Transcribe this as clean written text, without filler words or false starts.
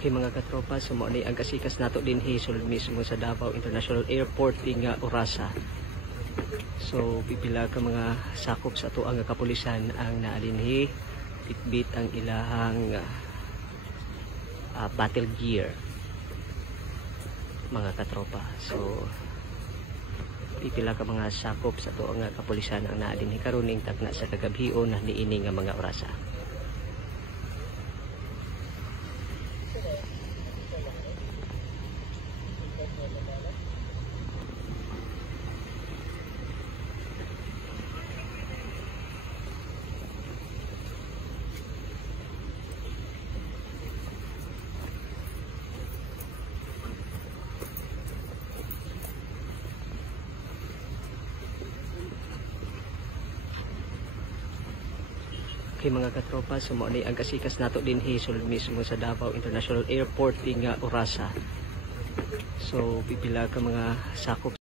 Kay mga katropa, sumo ni ang kasikas nato din sulod mismo sa Davao International Airport nga orasa. So pipila ka mga sakop sa ato ang kapulisan ang naalinhi, bitbit ang ilahang battle gear, mga katropa. So pipila ka mga sakop sa ato ang kapulisan ang naalinhi karon ning tagna sa kagabhion na niini nga mga orasa. Kay mga katropa, sumo ni ang kasikas nato din sulod mismo sa Davao International Airport nga orasa. So pipila ka mga sakop